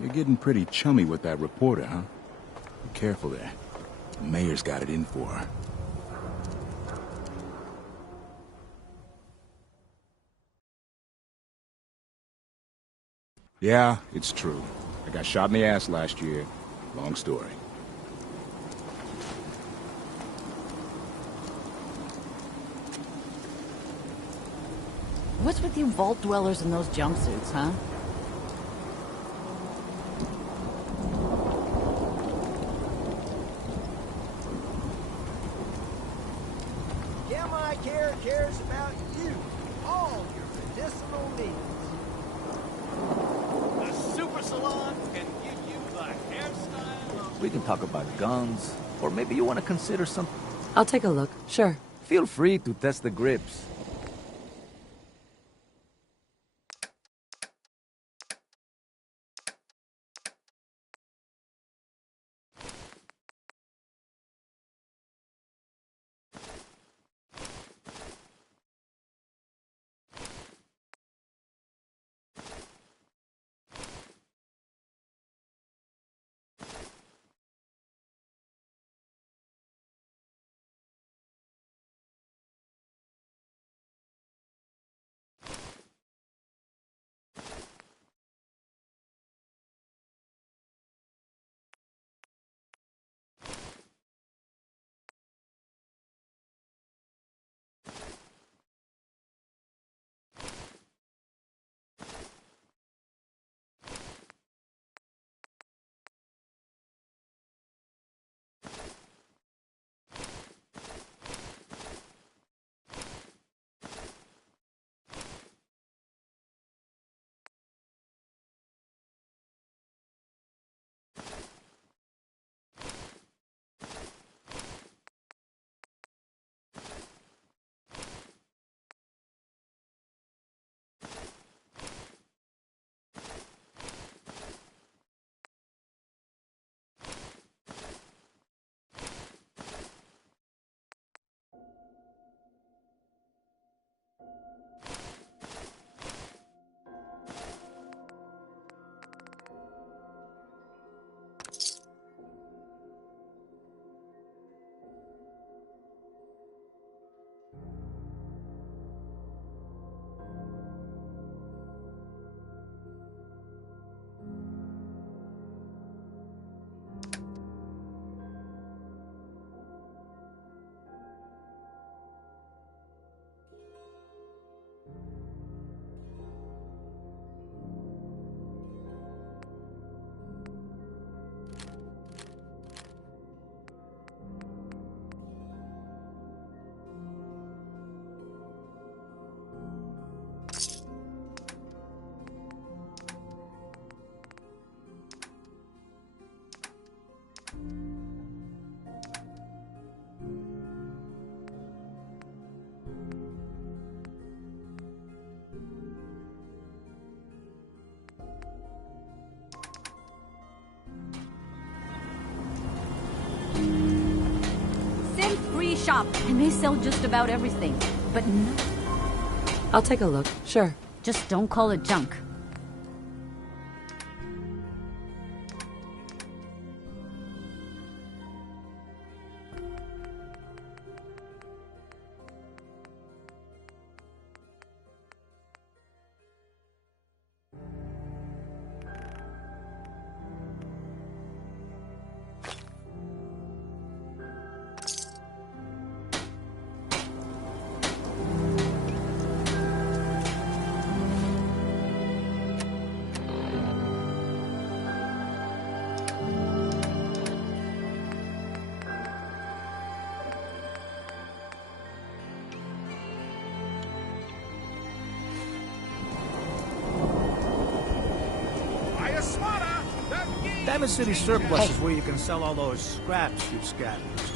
You're getting pretty chummy with that reporter, huh? Be careful there. The mayor's got it in for her. Yeah, it's true. I got shot in the ass last year. Long story. What's with you vault dwellers in those jumpsuits, huh? Gamma Care cares about you, all your medicinal needs. The Super Salon can give you the hairstyle. We can talk about guns, or maybe you want to consider some... I'll take a look, sure. Feel free to test the grips. Free shop, and they sell just about everything. But no. I'll take a look, sure. Just don't call it junk. Diamond City Surplus is where you can sell all those scraps you've scavenged.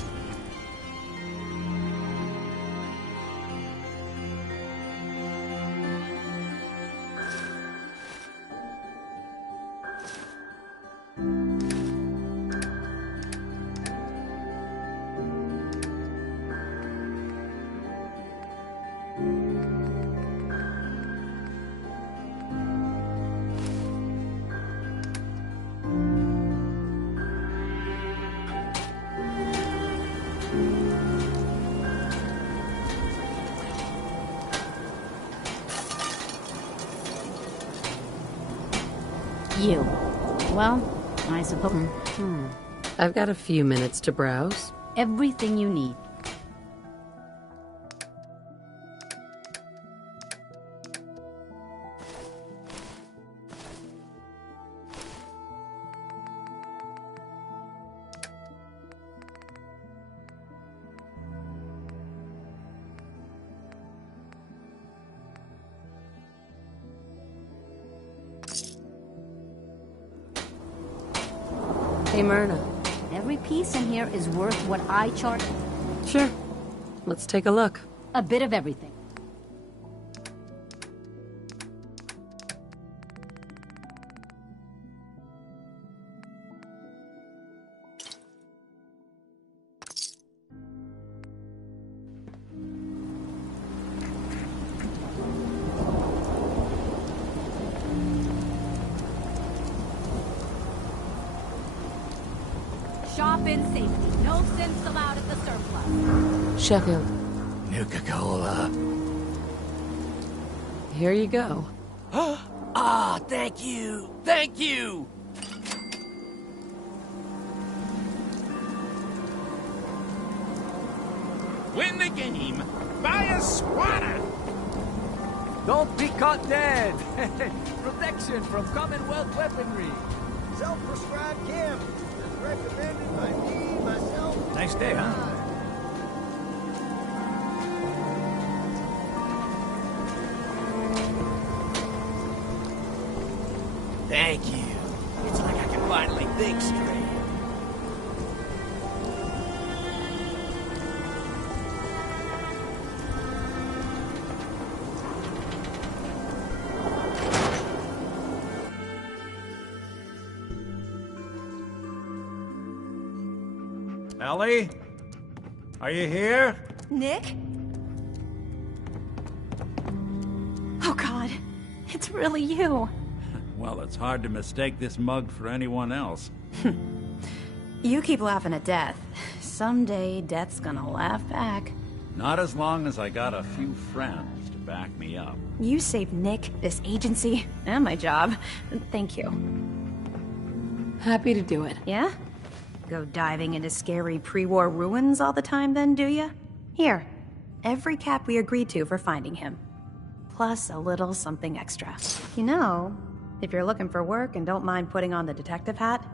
You. Well, I suppose I've got a few minutes to browse. everything you need. Hey, Myrna. Every piece in here is worth what I charge. Sure. Let's take a look. A bit of everything. Shop in safety. No sense allowed at the surplus. Sheffield, Nuka-Cola. here you go. Ah, thank you! Thank you! Win the game. Buy a swatter. Don't be caught dead! Protection from Commonwealth weaponry. Self-prescribed chem. As recommended by me, myself, and Nice day, huh? I. Thank you. It's like I can finally think straight. Ellie? Are you here? Nick? Oh God, it's really you. Well, it's hard to mistake this mug for anyone else. You keep laughing at death. Someday, death's gonna laugh back. Not as long as I got a few friends to back me up. You saved Nick, this agency, and my job. Thank you. Happy to do it. Yeah? Go diving into scary pre-war ruins all the time then, do ya? Here, every cap we agreed to for finding him. Plus a little something extra. You know, if you're looking for work and don't mind putting on the detective hat,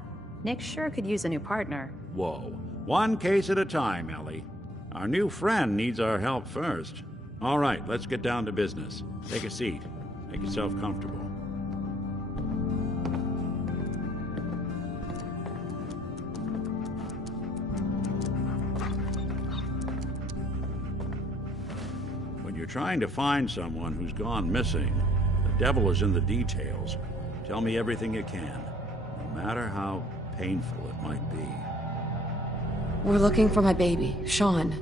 Nick sure could use a new partner. Whoa. One case at a time, Ellie. Our new friend needs our help first. All right, let's get down to business. Take a seat. Make yourself comfortable. When you're trying to find someone who's gone missing, the devil is in the details. Tell me everything you can, no matter how painful it might be. We're looking for my baby, Sean.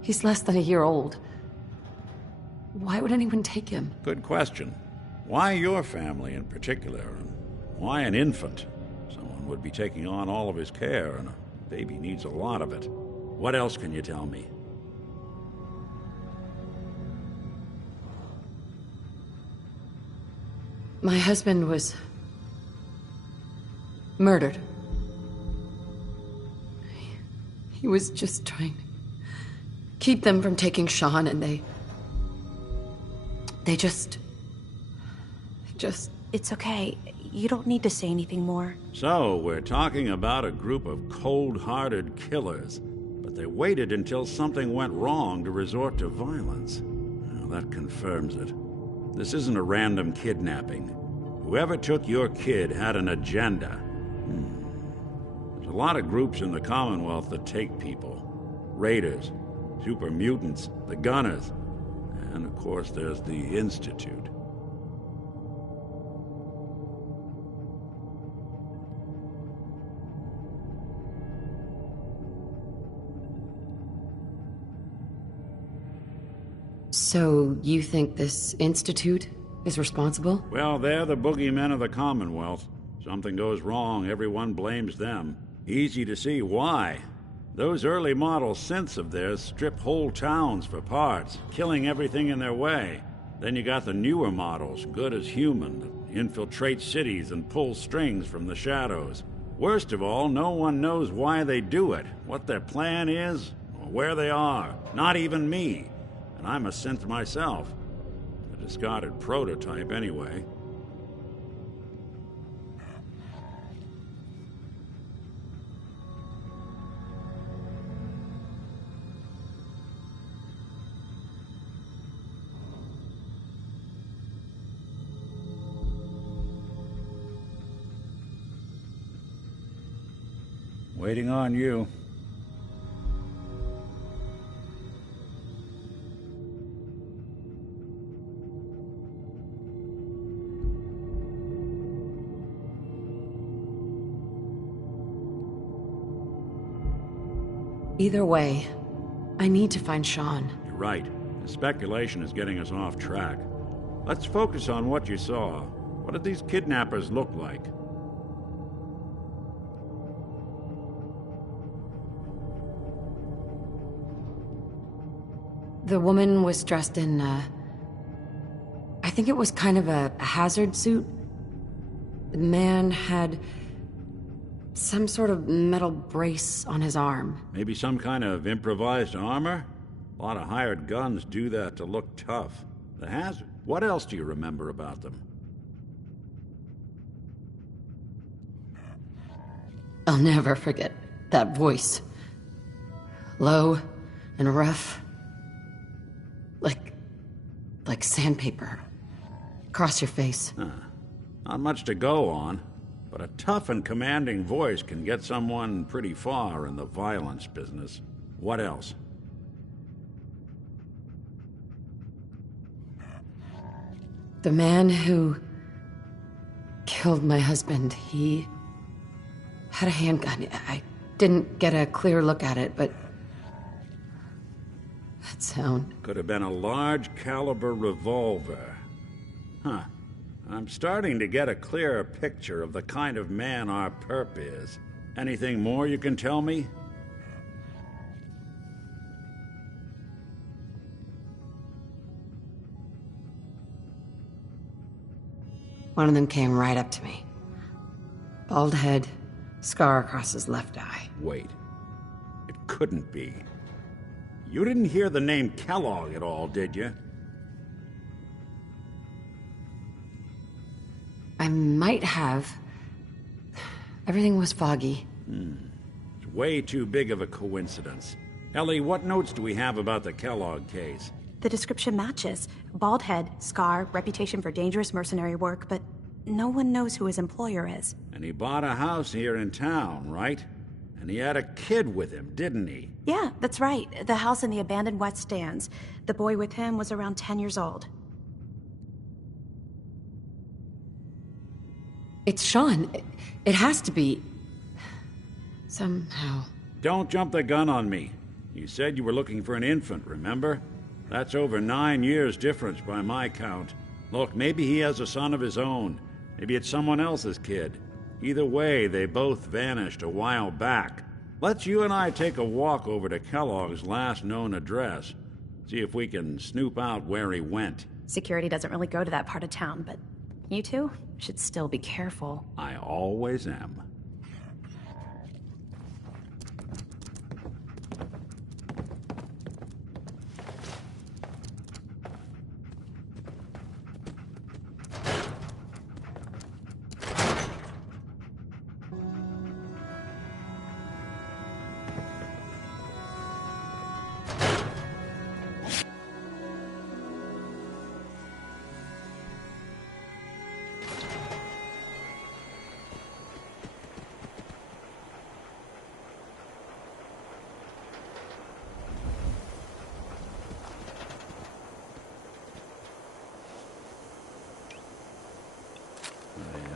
He's less than a year old. Why would anyone take him? Good question. Why your family in particular? And why an infant? Someone would be taking on all of his care, and a baby needs a lot of it. What else can you tell me? My husband was murdered. He was just trying to keep them from taking Sean, and they just... It's okay. You don't need to say anything more. So, we're talking about a group of cold-hearted killers, but they waited until something went wrong to resort to violence. Well, that confirms it. This isn't a random kidnapping. Whoever took your kid had an agenda. There's a lot of groups in the Commonwealth that take people. Raiders, super mutants, the Gunners, and of course there's the Institute. So, you think this institute is responsible? Well, they're the boogeymen of the Commonwealth. Something goes wrong, everyone blames them. Easy to see why. Those early model synths of theirs strip whole towns for parts, killing everything in their way. Then you got the newer models, good as human, that infiltrate cities and pull strings from the shadows. Worst of all, no one knows why they do it, what their plan is, or where they are. Not even me. And I'm a synth myself. A discarded prototype, anyway. Waiting on you. Either way, I need to find Sean. You're right. The speculation is getting us off track. Let's focus on what you saw. What did these kidnappers look like? The woman was dressed in, I think it was kind of a hazard suit. The man had some sort of metal brace on his arm. Maybe some kind of improvised armor? A lot of hired guns do that to look tough. The hazard. What else do you remember about them? I'll never forget that voice. Low and rough. Like sandpaper. Across your face. Huh. Not much to go on, but a tough and commanding voice can get someone pretty far in the violence business. What else? The man who killed my husband, he had a handgun. I didn't get a clear look at it, but that sound. Could have been a large caliber revolver. Huh. I'm starting to get a clearer picture of the kind of man our perp is. Anything more you can tell me? One of them came right up to me. Bald head, scar across his left eye. Wait. It couldn't be. You didn't hear the name Kellogg at all, did you? I might have. Everything was foggy. It's way too big of a coincidence. Ellie, what notes do we have about the Kellogg case? The description matches. Bald head, scar, reputation for dangerous mercenary work, but no one knows who his employer is. And he bought a house here in town, right? And he had a kid with him, didn't he? Yeah, that's right. The house in the abandoned West Stands. The boy with him was around 10 years old. It's Sean. It has to be. Somehow. Don't jump the gun on me. You said you were looking for an infant, remember? That's over 9 years difference by my count. Look, maybe he has a son of his own. Maybe it's someone else's kid. Either way, they both vanished a while back. Let's you and I take a walk over to Kellogg's last known address. See if we can snoop out where he went. Security doesn't really go to that part of town, but you two should still be careful. I always am.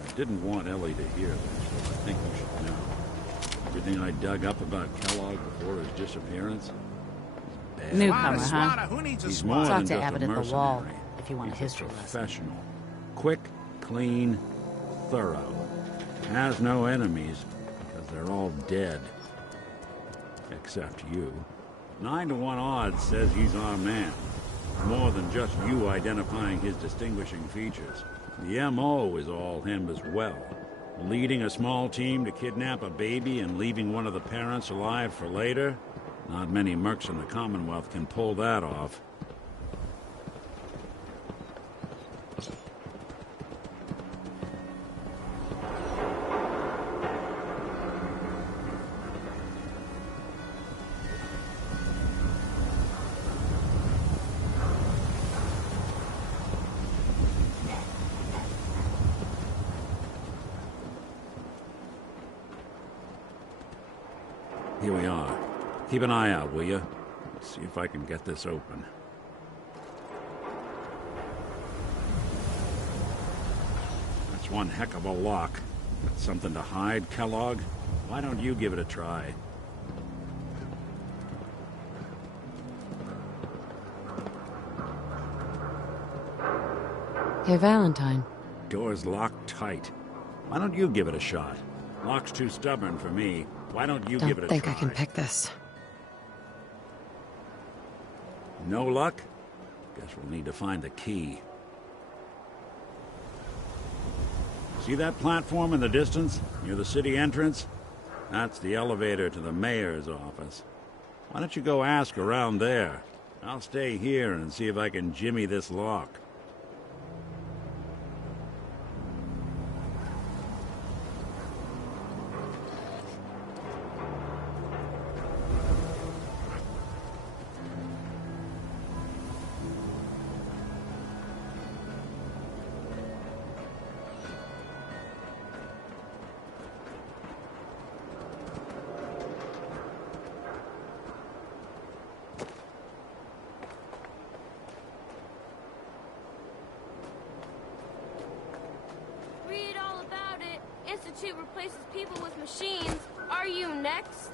I didn't want Ellie to hear this, so I think you should know. Everything I dug up about Kellogg before his disappearance is bad. Newcomer, huh? He's more Talk than to just Abbott a at the mercenary. wall if you want a He's history lesson. professional. Quick, clean, thorough. Has no enemies, because they're all dead. Except you. 9 to 1 odds says he's our man. More than just you identifying his distinguishing features. The M.O. is all him as well. Leading a small team to kidnap a baby and leaving one of the parents alive for later? Not many mercs in the Commonwealth can pull that off. Here we are. Keep an eye out, will you? See if I can get this open. That's one heck of a lock. Got something to hide, Kellogg? Why don't you give it a try? Hey, Valentine. Door's locked tight. Why don't you give it a shot? Lock's too stubborn for me. Why don't you give it a try? Don't think I can pick this. No luck? Guess we'll need to find the key. See that platform in the distance, near the city entrance? That's the elevator to the mayor's office. Why don't you go ask around there? I'll stay here and see if I can jimmy this lock. Read all about it. Institute replaces people with machines. Are you next?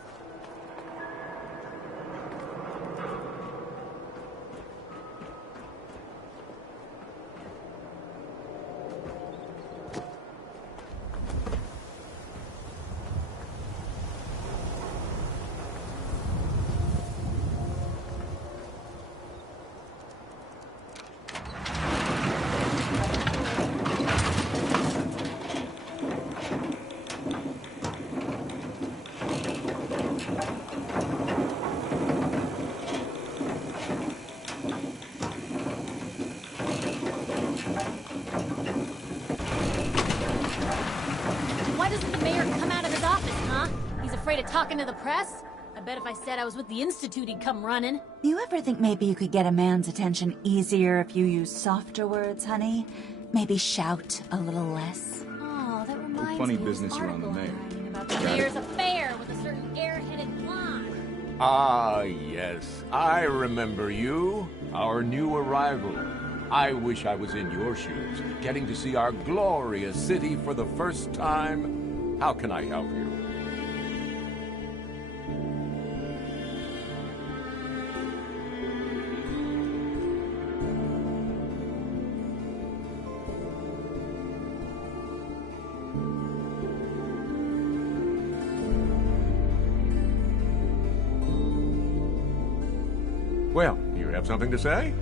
Why doesn't the mayor come out of his office, huh? He's afraid of talking to the press? I bet if I said I was with the Institute, he'd come running. You ever think maybe you could get a man's attention easier if you use softer words, honey? Maybe shout a little less? Oh, that reminds Funny me business of this around the article mayor. I'm writing about the mayor's affair with a certain airheaded blonde. Ah, yes. I remember you. Our new arrival. I wish I was in your shoes, getting to see our glorious city for the first time. How can I help you? Well, you have something to say?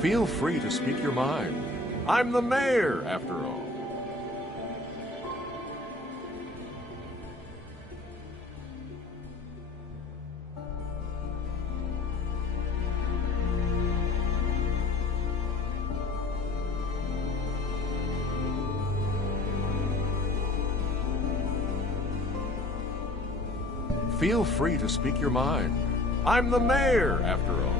Feel free to speak your mind. I'm the mayor, after all. Feel free to speak your mind. I'm the mayor, after all.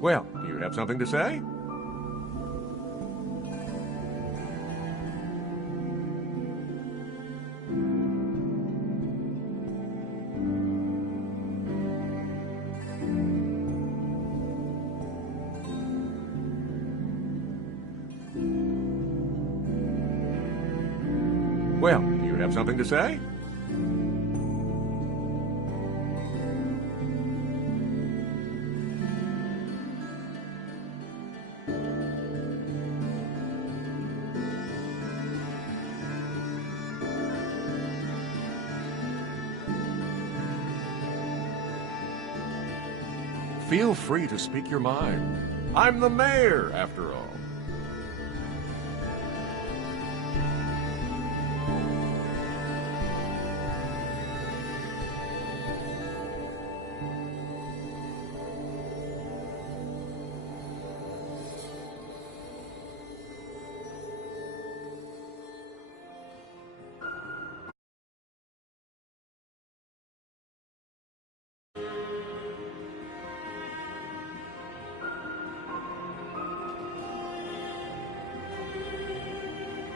Well, do you have something to say? Well, do you have something to say? Feel free to speak your mind. I'm the mayor, after all.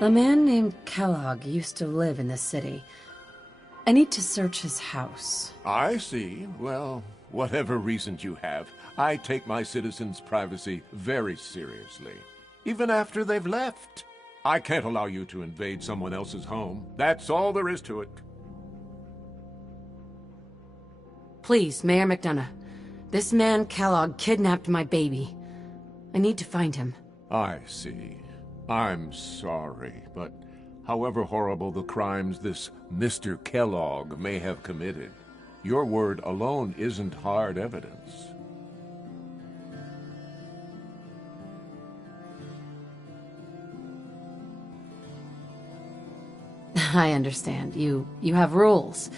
A man named Kellogg used to live in this city. I need to search his house. I see. Well, whatever reasons you have, I take my citizens' privacy very seriously. Even after they've left. I can't allow you to invade someone else's home. That's all there is to it. Please, Mayor McDonough. This man Kellogg kidnapped my baby. I need to find him. I see. I'm sorry, but however horrible the crimes this Mr. Kellogg may have committed, your word alone isn't hard evidence. I understand. You have rules.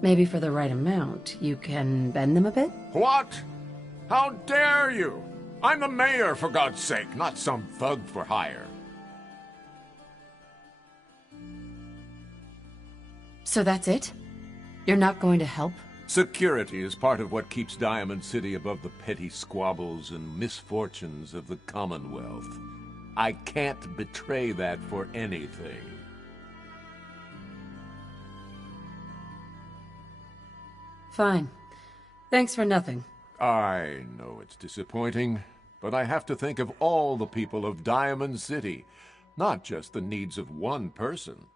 Maybe for the right amount, you can bend them a bit? What? How dare you? I'm the mayor, for God's sake, not some thug for hire. So that's it? You're not going to help? Security is part of what keeps Diamond City above the petty squabbles and misfortunes of the Commonwealth. I can't betray that for anything. Fine. Thanks for nothing. I know it's disappointing, but I have to think of all the people of Diamond City, not just the needs of one person.